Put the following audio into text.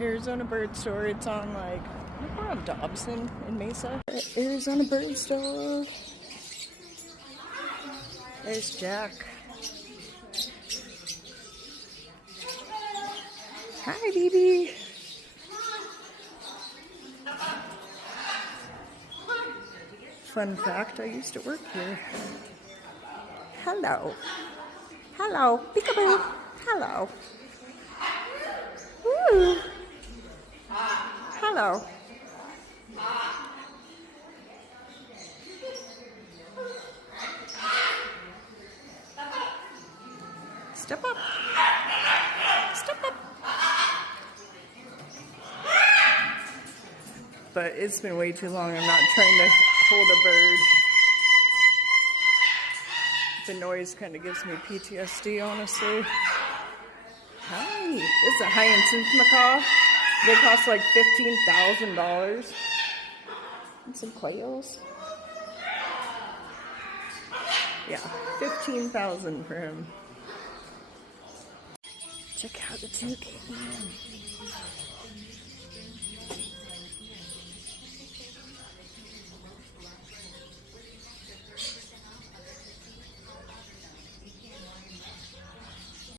Arizona bird store. It's on like, I think we're on Dobson in Mesa. Arizona bird store. There's Jack. Hi, baby. Fun fact, I used to work here. Hello. Hello. Peekaboo. Hello. Woo. Hello. Step up. Step up. But it's been way too long. I'm not trying to hold a bird. The noise kind of gives me PTSD, honestly. Hi. This is a hyacinth macaw. They cost like $15,000. And some quails. Yeah, $15,000 for him. Check out the toucan.